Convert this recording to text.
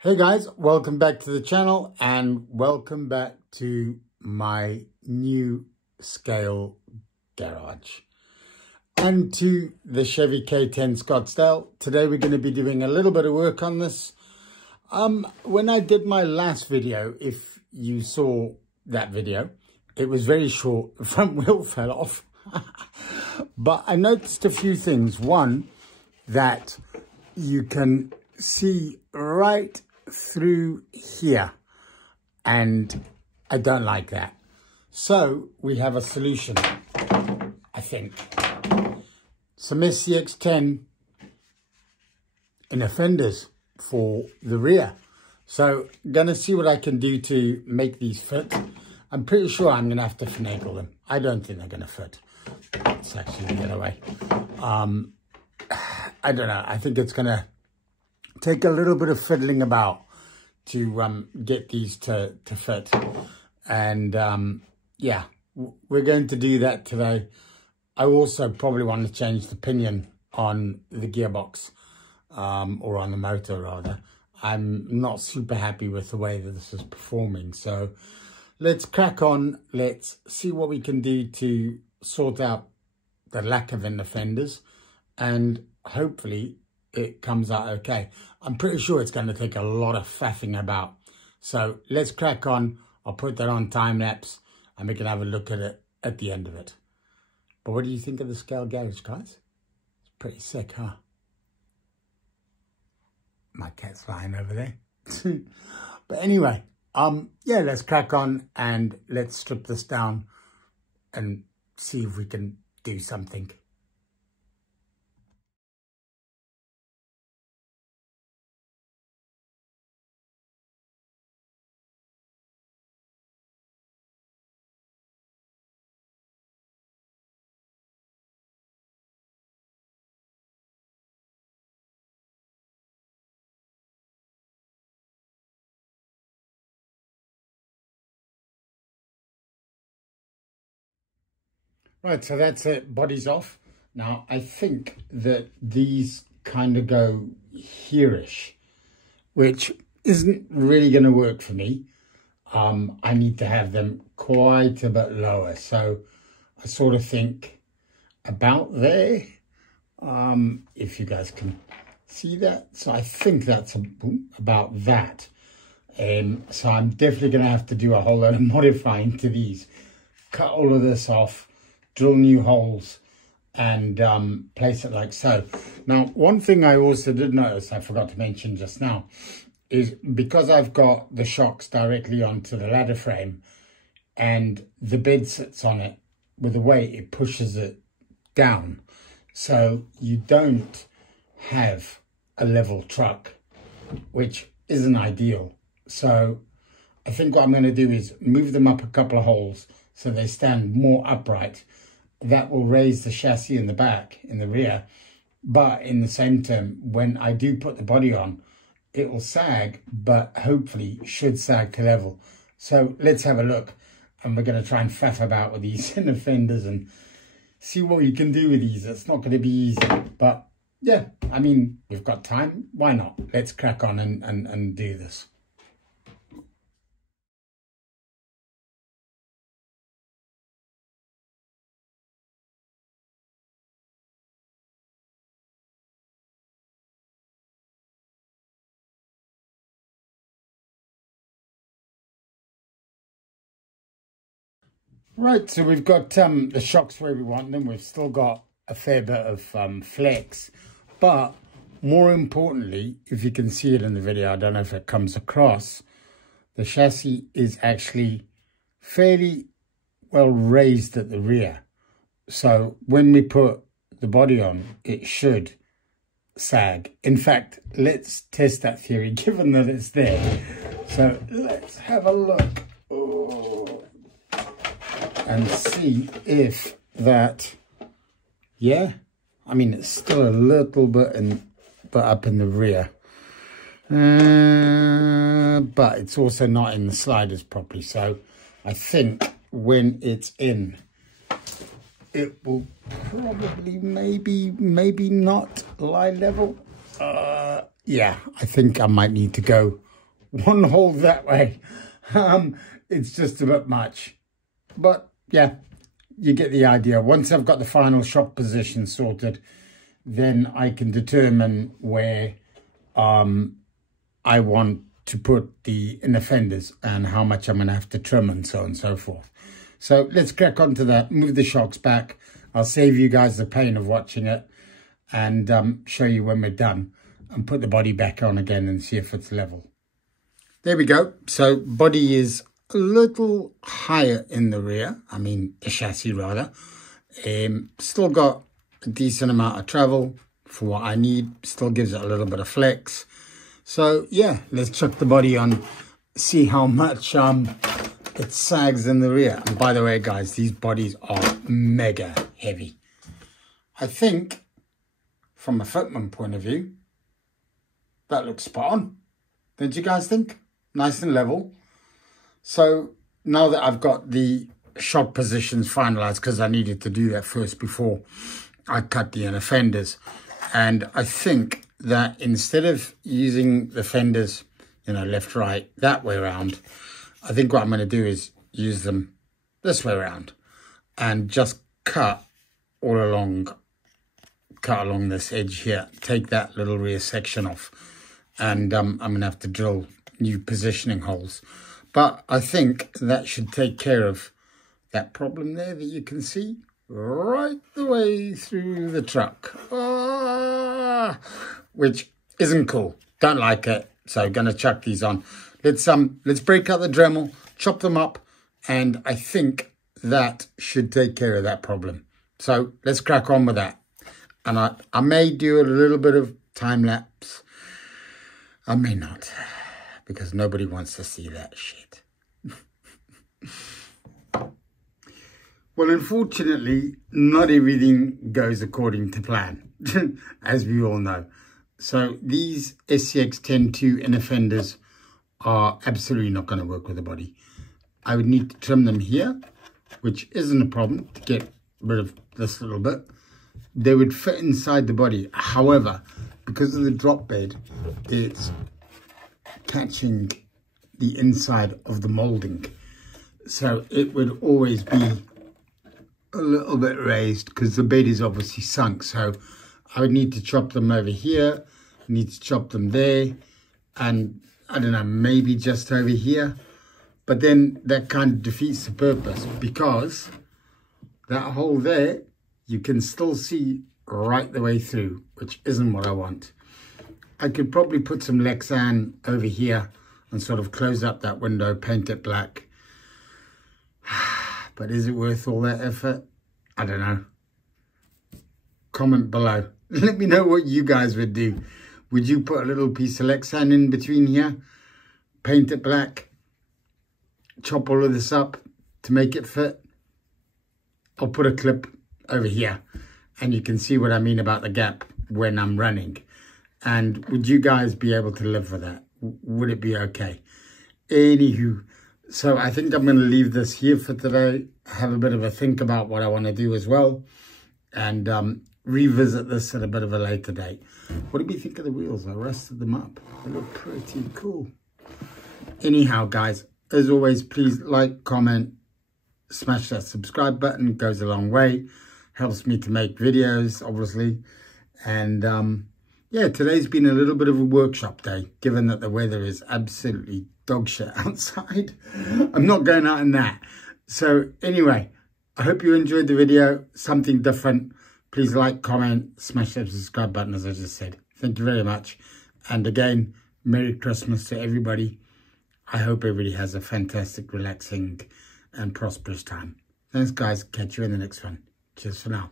Hey guys, welcome back to the channel and welcome back to my new scale garage and to the Chevy K10 Scottsdale. Today we're going to be doing a little bit of work on this. When I did my last video, if you saw that video, it was very short. The front wheel fell off. But I noticed a few things. One, that you can see right through here, and I don't like that. So we have a solution, I think. Some SCX10 inner fenders for the rear. So I'm gonna see what I can do to make these fit. I'm pretty sure I'm gonna have to finagle them. I don't think they're gonna fit. It's actually the other way. I don't know. I think it's gonna take a little bit of fiddling about to get these to fit. And yeah, we're going to do that today. I also probably want to change the pinion on the gearbox, or on the motor rather. I'm not super happy with the way that this is performing. So let's crack on. Let's see what we can do to sort out the lack of inner fenders, and hopefully it comes out okay. I'm pretty sure it's going to take a lot of faffing about. So let's crack on. I'll put that on time lapse and we can have a look at it at the end of it. But what do you think of the scale garage, guys? It's pretty sick, huh? My cat's flying over there. But anyway, yeah, let's crack on and let's strip this down and see if we can do something. Right, so that's it, body's off. Now, I think that these kind of go here-ish, which isn't really going to work for me. I need to have them quite a bit lower. So I sort of think about there, if you guys can see that. So I think that's about that. So I'm definitely going to have to do a whole lot of modifying to these. Cut all of this off, drill new holes, and place it like so. Now, one thing I also did notice, I forgot to mention just now, is because I've got the shocks directly onto the ladder frame and the bed sits on it, with the way it pushes it down, so you don't have a level truck, which isn't ideal. So I think what I'm going to do is move them up a couple of holes so they stand more upright. That will raise the chassis in the back, in the rear. But in the same term, when I do put the body on, it will sag, but hopefully should sag to level. So let's have a look. And we're going to try and faff about with these inner fenders and see what we can do with these. It's not going to be easy. But yeah, I mean, we've got time. Why not? Let's crack on and do this. Right, so we've got the shocks where we want them. We've still got a fair bit of flex. But more importantly, if you can see it in the video, I don't know if it comes across, the chassis is actually fairly well raised at the rear. So when we put the body on, it should sag. In fact, let's test that theory, given that it's there. So let's have a look. And see if that, yeah, I mean, it's still a little bit but up in the rear. But it's also not in the sliders properly. So I think when it's in, it will probably maybe not lie level. Yeah, I think I might need to go one hole that way. It's just a bit much. But yeah, you get the idea. Once I've got the final shop position sorted, then I can determine where I want to put the inner fenders and how much I'm going to have to trim and so on and so forth. So let's crack on to that, move the shocks back. I'll save you guys the pain of watching it and show you when we're done and put the body back on again and see if it's level. There we go. So body is a little higher in the rear. I mean, the chassis rather. Still got a decent amount of travel for what I need. Still gives it a little bit of flex. So yeah, let's chuck the body on, see how much it sags in the rear. And by the way, guys, these bodies are mega heavy. I think from a Fitment point of view, that looks spot on. Don't you guys think? Nice and level. So now that I've got the shop positions finalized, because I needed to do that first before I cut the inner fenders. And I think that instead of using the fenders, you know, left, right, that way around, I think what I'm going to do is use them this way around and just cut along this edge here. Take that little rear section off, and I'm going to have to drill new positioning holes. But I think that should take care of that problem there that you can see right the way through the truck, which isn't cool. Don't like it. So going to chuck these on. Let's break out the Dremel, chop them up, and I think that should take care of that problem. So let's crack on with that. And I may do a little bit of time lapse. I may not, because nobody wants to see that shit. Well, unfortunately, not everything goes according to plan, as we all know. So these SCX-10-2 inner fenders are absolutely not going to work with the body. I would need to trim them here, which isn't a problem, to get rid of this little bit. They would fit inside the body. However, because of the drop bed, it's catching the inside of the molding. So it would always be a little bit raised because the bed is obviously sunk. So I would need to chop them over here, need to chop them there, and I don't know, maybe just over here. But then that kind of defeats the purpose, because that hole there, you can still see right the way through, which isn't what I want. I could probably put some Lexan over here and sort of close up that window, paint it black. But is it worth all that effort? I don't know. Comment below. Let me know what you guys would do. Would you put a little piece of Lexan in between here, paint it black, chop all of this up to make it fit? I'll put a clip over here and you can see what I mean about the gap when I'm running. And would you guys be able to live with that? Would it be okay? Anywho, so I think I'm going to leave this here for today. Have a bit of a think about what I want to do as well, and revisit this at a bit of a later date. What do we think of the wheels? I rested them up. They look pretty cool. Anyhow, guys, as always, please like, comment, smash that subscribe button. It goes a long way. Helps me to make videos, obviously. And yeah, today's been a little bit of a workshop day, given that the weather is absolutely dog shit outside. I'm not going out in that. So anyway, I hope you enjoyed the video, something different. Please like, comment, smash that subscribe button, as I just said. Thank you very much. And again, Merry Christmas to everybody. I hope everybody has a fantastic, relaxing and prosperous time. Thanks, guys. Catch you in the next one. Cheers for now.